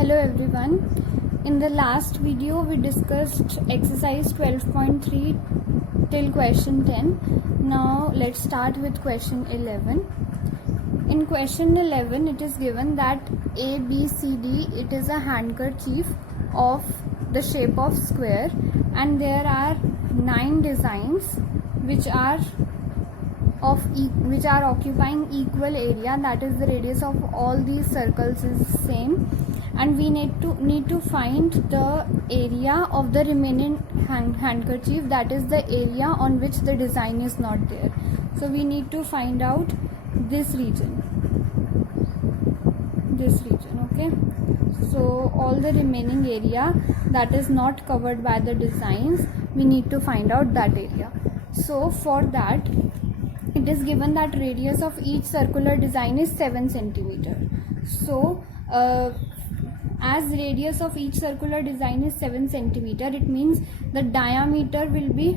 Hello everyone. In the last video we discussed exercise 12.3 till question 10. Now let's start with question 11. In question 11 it is given that ABCD, it is a handkerchief of the shape of square, and there are 9 designs which are occupying equal area, that is the radius of all these circles is same, and we need to find the area of the remaining handkerchief, that is the area on which the design is not there. So we need to find out this region, okay. So all the remaining area that is not covered by the designs, we need to find out that area. So for that, it is given that radius of each circular design is 7 centimeter. So as radius of each circular design is 7 centimeter, it means the diameter will be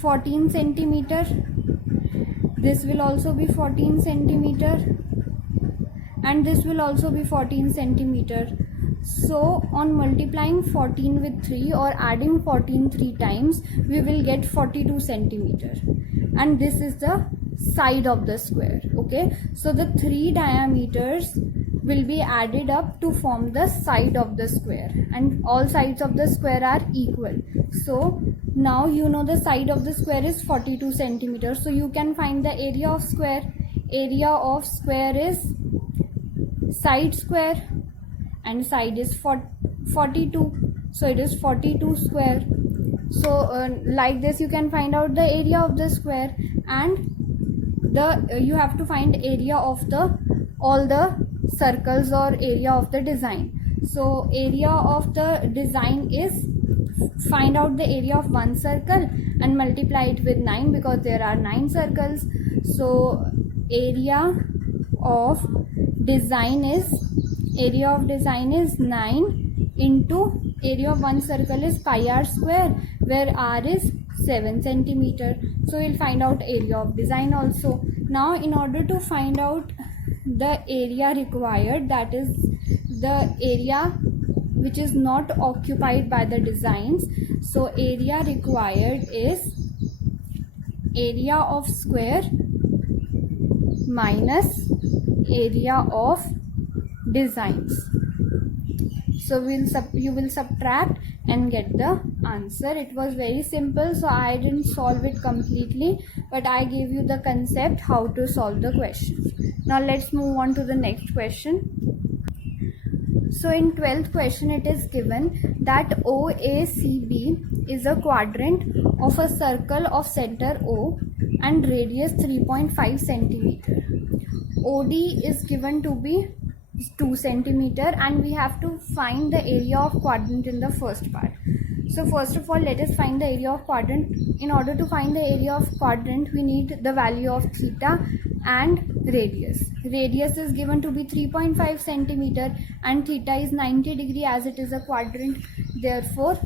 14 centimeter. This will also be 14 centimeter, and this will also be 14 centimeter. So on multiplying 14 with 3 or adding 14 3 times, we will get 42 centimeter, and this is the side of the square, okay. So the 3 diameters will be added up to form the side of the square, and all sides of the square are equal. So now you know the side of the square is 42 centimeters. So you can find the area of square. Area of square is side square, and side is 42, so it is 42 square. So like this you can find out the area of the square, and you have to find area of all the circles or area of the design. So area of the design is, find out the area of one circle and multiply it with 9 because there are 9 circles. So area of design is 9 into area of one circle is pi r square, where r is 7 centimeter. So we'll find out area of design also. Now in order to find out the area required, that is the area which is not occupied by the designs, so area required is area of square minus area of designs. So you will subtract and get the answer. It was very simple, so I didn't solve it completely, but I gave you the concept how to solve the question. Now let's move on to the next question. So in 12th question it is given that OACB is a quadrant of a circle of center O and radius 3.5 centimeter. OD is given to be 2 centimeter, and we have to find the area of quadrant in the first part. So first of all, let us find the area of quadrant. In order to find the area of quadrant, we need the value of theta and radius. Radius is given to be 3.5 centimeter and theta is 90 degree as it is a quadrant. Therefore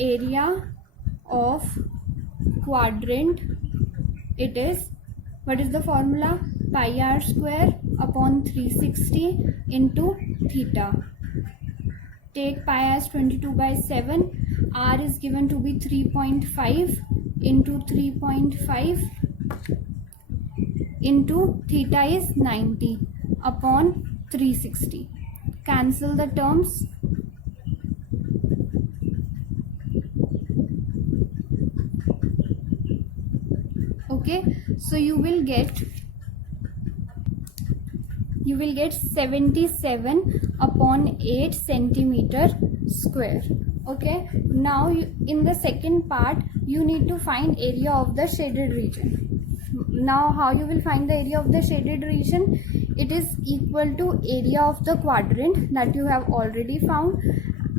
area of quadrant, it is, what is the formula? Pi r square upon 360 into theta. Take pi as 22/7. R is given to be 3.5 into 3.5 into theta is 90 upon 360. Cancel the terms. Okay, so you will get 77 upon 8 centimeter square. Okay, now in the second part you need to find area of the shaded region. Now how you will find the area of the shaded region? It is equal to area of the quadrant that you have already found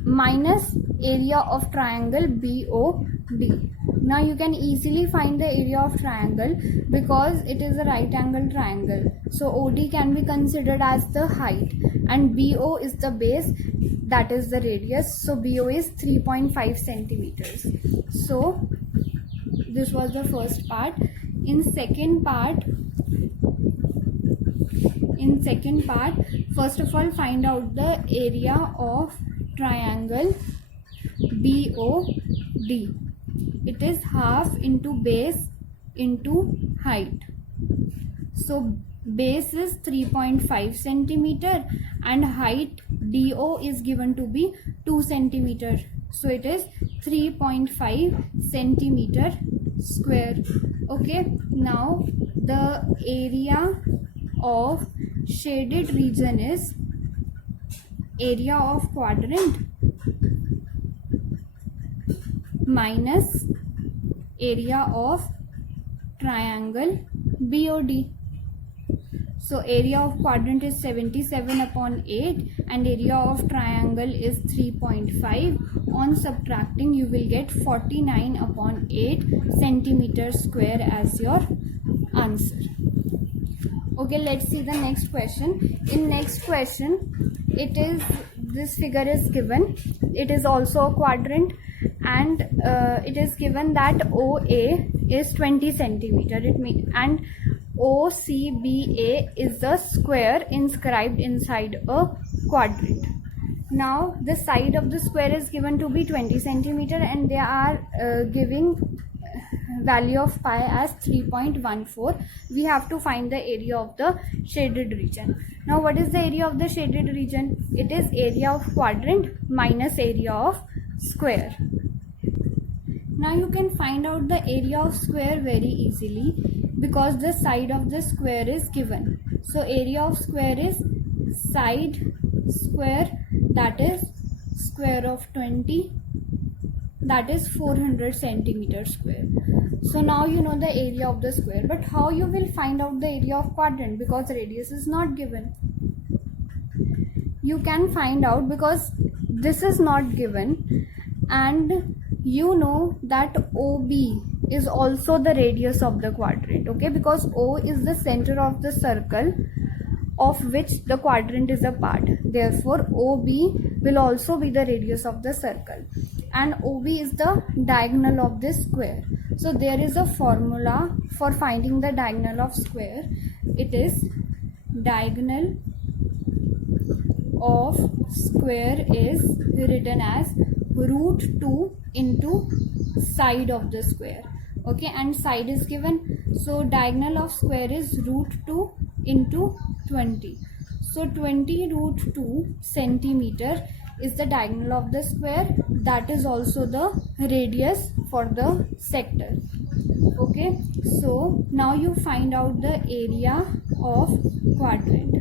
minus area of triangle BOB. Now you can easily find the area of triangle because it is a right angle triangle. So OD can be considered as the height and BO is the base, that is the radius. So BO is 3.5 centimeters. So this was the first part. In second part, in second part, first of all find out the area of triangle BOD. It is half into base into height. So base is 3.5 centimeter and height DO is given to be 2 centimeter. So it is 3.5 centimeter square. Okay, now the area of shaded region is area of quadrant minus area of triangle BOD. So area of quadrant is 77/8 and area of triangle is 3.5. On subtracting you will get 49/8 centimeter square as your answer. Okay, let's see the next question. In next question, it is, this figure is given. It is also a quadrant and it is given that OA is 20 centimeter. It means, and OCBA is the square inscribed inside a quadrant. Now the side of the square is given to be 20 centimeter and they are giving value of pi as 3.14. We have to find the area of the shaded region. Now what is the area of the shaded region? It is area of quadrant minus area of square. Now you can find out the area of square very easily because the side of the square is given. So area of square is side square, that is square of 20, that is 400 centimeter square. So now you know the area of the square, but how you will find out the area of quadrant, because radius is not given? You can find out because this is not given, and you know that OB is also the radius of the quadrant. Okay, because O is the center of the circle of which the quadrant is a part. Therefore OB will also be the radius of the circle, and OB is the diagonal of this square. So there is a formula for finding the diagonal of square. It is diagonal of square is written as root 2 into side of the square. Okay, and side is given. So diagonal of square is root 2 into 20. So 20 root 2 centimeter is the diagonal of the square. That is also the radius for the sector. Okay, so now you find out the area of quadrant.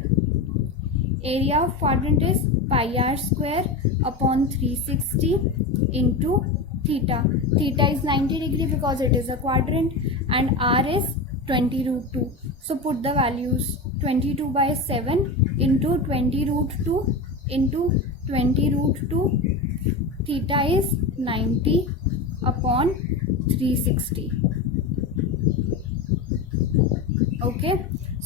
Area of quadrant is pi r square upon 360 into theta. Theta is 90 degree because it is a quadrant, and r is 20 root 2. So put the values, 22/7 into 20 root 2 into 20 root 2. Theta is 90 upon 360. Okay,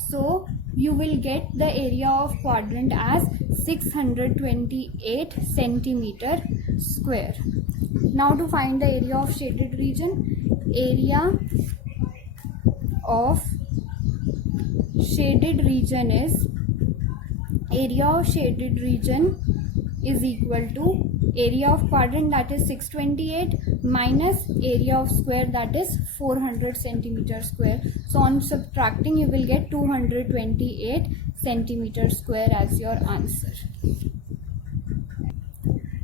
so you will get the area of quadrant as 628 centimeter square. Now to find the area of shaded region, area of shaded region is equal to area of quadrant, that is 628, minus area of square, that is 400 centimeter square. So on subtracting you will get 228 centimeter square as your answer.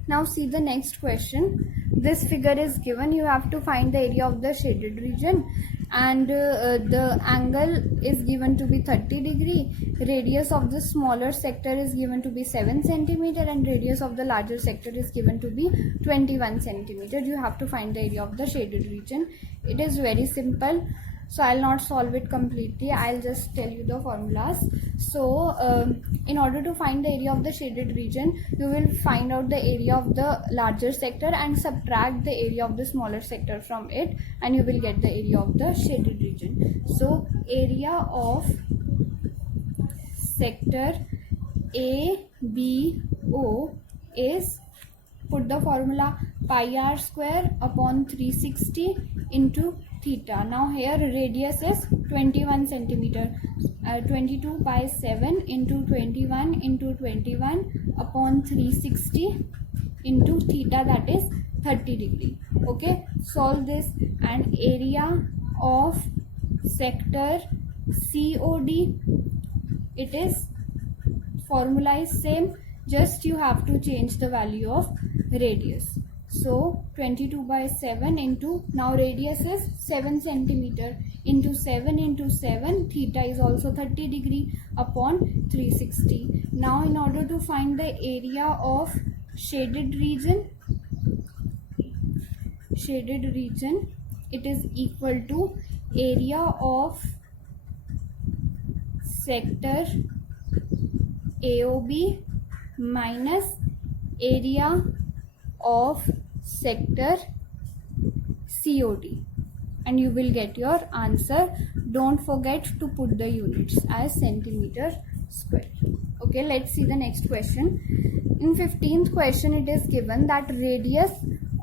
Now see the next question. This figure is given. You have to find the area of the shaded region, and the angle is given to be 30 degree. Radius of the smaller sector is given to be 7 centimeter and radius of the larger sector is given to be 21 centimeter. You have to find the area of the shaded region. It is very simple, so I'll not solve it completely. I'll just tell you the formulas. So in order to find the area of the shaded region, you will find out the area of the larger sector and subtract the area of the smaller sector from it, and you will get the area of the shaded region. So area of sector ABO is, put the formula, pi r square upon 360 into theta. Now here radius is 21 centimeter. 22 by 7 into 21 into 21 upon 360 into theta, that is 30 degree. Okay, solve this. And area of sector COD, it is, formula is same, just you have to change the value of radius. So 22 by 7 into, now radius is 7 centimeter, into 7 into 7, theta is also 30 degree, upon 360. Now in order to find the area of shaded region, it is equal to area of sector AOB minus area of sector COD, and you will get your answer. Don't forget to put the units as centimeter square. Okay, let's see the next question. In 15th question, it is given that radius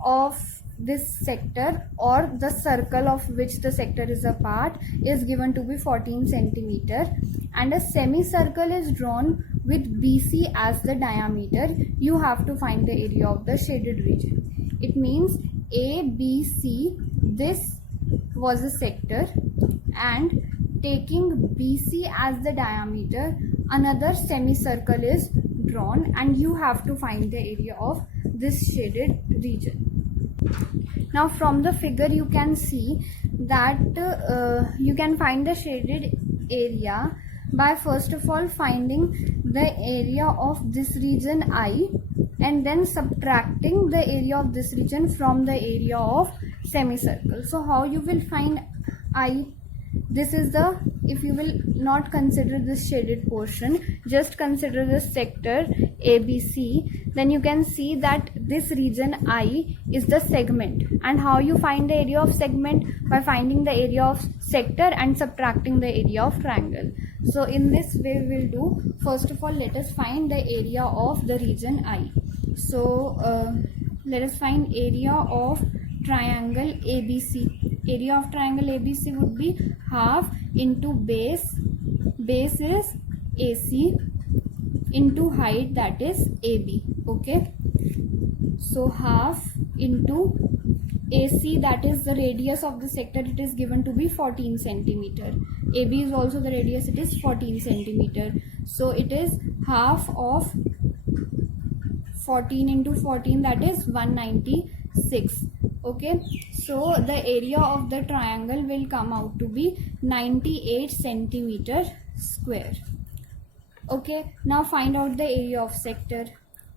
of this sector or the circle of which the sector is a part is given to be 14 centimeter, and a semicircle is drawn with BC as the diameter. You have to find the area of the shaded region. It means ABC, this was a sector, and taking BC as the diameter, another semicircle is drawn, and you have to find the area of this shaded region. Now from the figure you can see that you can find the shaded area by first of all finding the area of this region I, and then subtracting the area of this region from the area of semicircle. So how you will find I? This is the, if you will not consider this shaded portion, just consider this sector ABC, then you can see that this region I is the segment. And how you find the area of segment? By finding the area of sector and subtracting the area of triangle. So in this way we will do. First of all, let us find the area of the region I. So let us find area of triangle ABC. Area of triangle ABC would be half into base is AC, into height, that is AB. Okay, so half into AC, that is the radius of the sector, it is given to be 14 centimeter. AB is also the radius, it is 14 centimeter. So it is half of 14 into 14, that is 196. Okay, so the area of the triangle will come out to be 98 centimeter square. Okay, now find out the area of sector.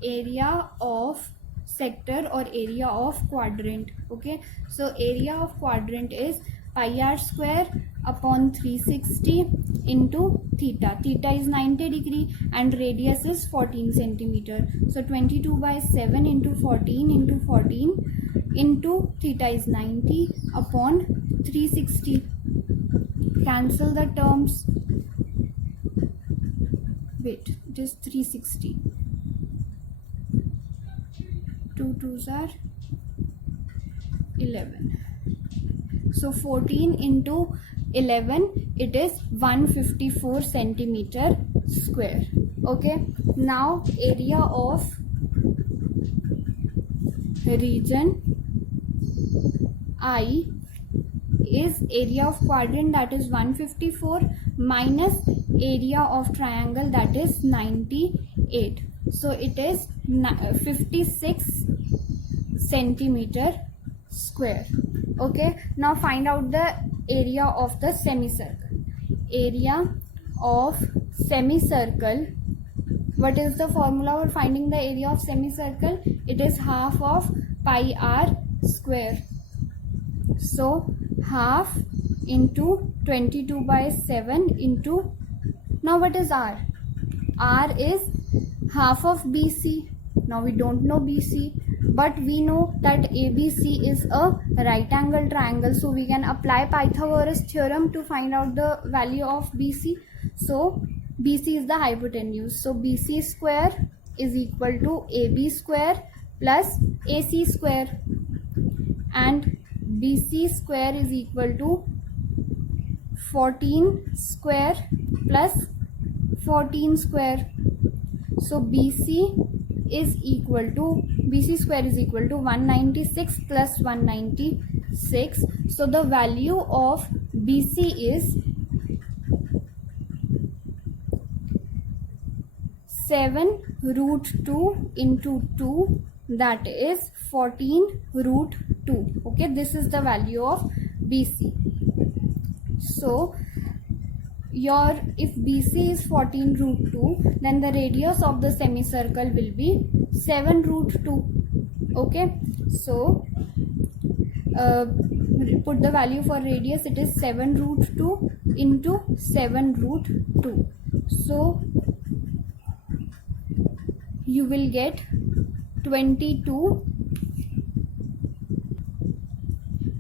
Area of sector or area of quadrant. Okay, so area of quadrant is pi r square upon 360 into theta. Theta is 90 degree and radius is 14 centimeter. So 22 by 7 into 14 into 14 into theta is 90 upon 360. Cancel the terms. Wait, it is 360. 2 2s are 11. So 14 into 11, it is 154 centimeter square. Okay, now area of region I is area of quadrant, that is 154, minus area of triangle, that is 98. So it is 56 centimeter square. Okay, now find out the area of the semicircle. Area of semicircle, what is the formula for finding the area of semicircle? It is half of pi r square. So half into 22 by 7 into, now what is r? R is half of BC. Now we don't know BC, but we know that ABC is a right angle triangle, so we can apply Pythagoras theorem to find out the value of BC. So BC is the hypotenuse, so BC square is equal to AB square plus AC square, and BC square is equal to 14 square plus 14 square. So BC square is equal to 196 plus 196. So the value of BC is 7 root 2 into 2, that is 14 root 2. Okay, this is the value of BC. So if BC is 14 root 2, then the radius of the semicircle will be 7 root 2. Okay, so put the value for radius, it is 7 root 2 into 7 root 2. So you will get 22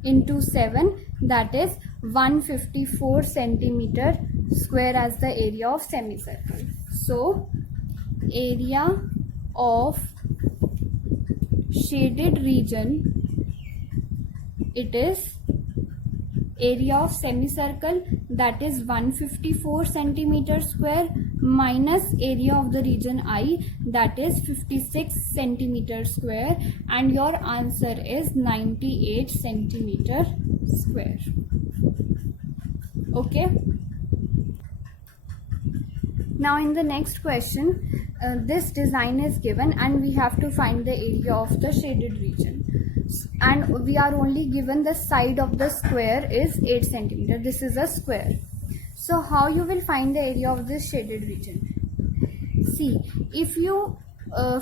into 7, that is 154 centimeter square as the area of semicircle. So area of shaded region, it is area of semicircle, that is 154 centimeter square minus area of the region I, that is 56 centimeter square, and your answer is 98 centimeter square. Okay. Now in the next question, this design is given and we have to find the area of the shaded region, and we are only given the side of the square is 8 centimeter. This is a square. So how you will find the area of this shaded region? See, if you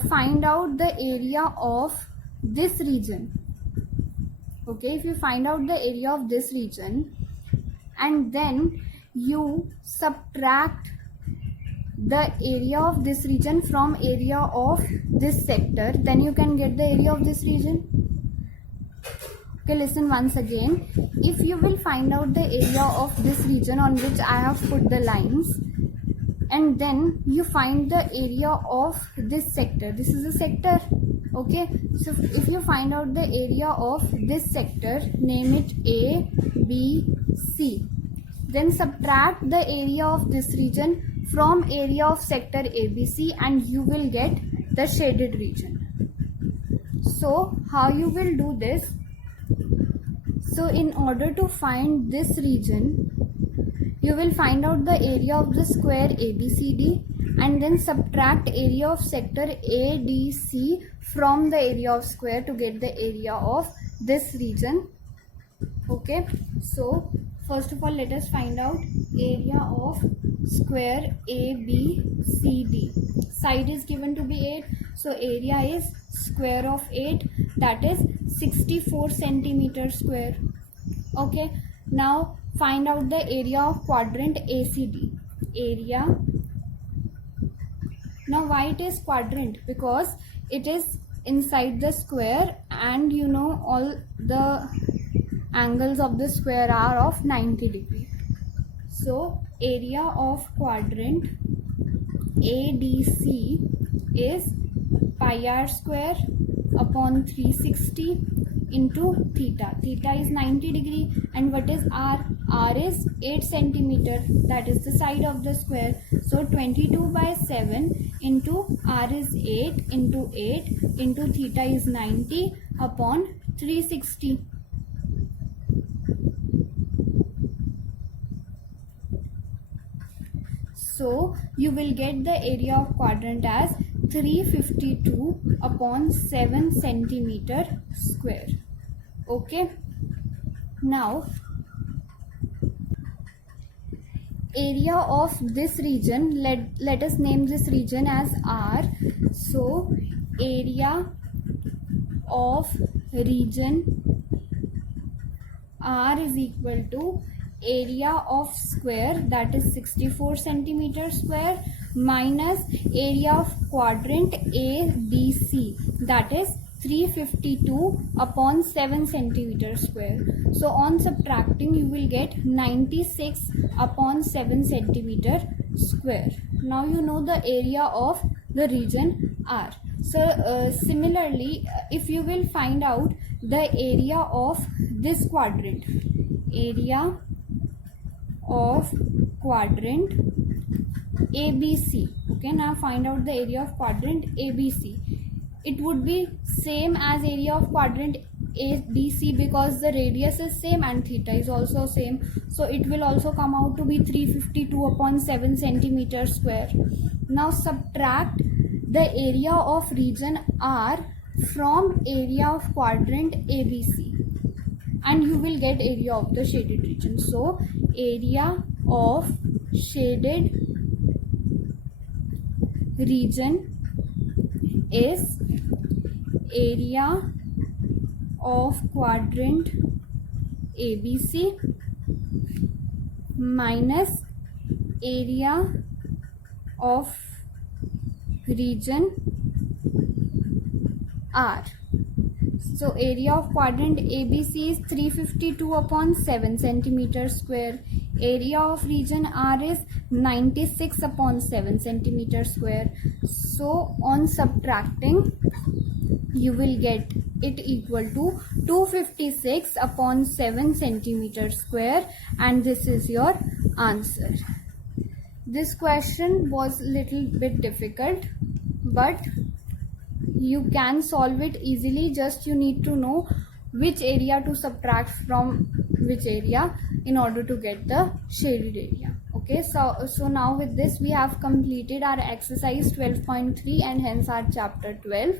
find out the area of this region, okay, if you find out the area of this region and then you subtract the area of this region from area of this sector, then you can get the area of this region. Okay, listen once again. If you will find out the area of this region on which I have put the lines, and then you find the area of this sector, this is a sector. Okay, so if you find out the area of this sector, name it A, B, C, then subtract the area of this region from area of sector ABC and you will get the shaded region. So how you will do this? So in order to find this region, you will find out the area of the square ABCD and then subtract area of sector ADC from the area of square to get the area of this region. Okay, so first of all let us find out area of square ABCD. Side is given to be 8, so area is square of 8, that is 64 centimeter square. Okay, now find out the area of quadrant ACD. Area, now why it is quadrant? Because it is inside the square and you know all the angles of the square are of 90 degree. So area of quadrant ADC is pi r square upon 360 into theta. Theta is 90 degree and what is r? R is 8 centimeter, that is the side of the square. So 22 by 7 into r is 8 into 8 into theta is 90 upon 360. So you will get the area of quadrant as 352 upon 7 centimeter square. Okay, now area of this region, let us name this region as R. So area of region R is equal to area of square, that is 64 centimeter square, minus area of quadrant ABC, that is 352 upon 7 centimeter square. So on subtracting you will get 96 upon 7 centimeter square. Now you know the area of the region R. So similarly, if you will find out the area of this quadrant, area of quadrant ABC. Okay, now find out the area of quadrant ABC. It would be same as area of quadrant ABC because the radius is same and theta is also same. So it will also come out to be 352 upon 7 centimeter square. Now subtract the area of region R from area of quadrant ABC and you will get area of the shaded region. So area of shaded region is area of quadrant ABC minus area of region R. So area of quadrant ABC is 352 upon 7 centimeter square. Area of region R is 96 upon 7 centimeter square. So on subtracting, you will get it equal to 256 upon 7 centimeter square, and this is your answer. This question was little bit difficult, but you can solve it easily. Just you need to know which area to subtract from which area in order to get the shaded area. Okay, so now with this we have completed our exercise 12.3 and hence our chapter 12.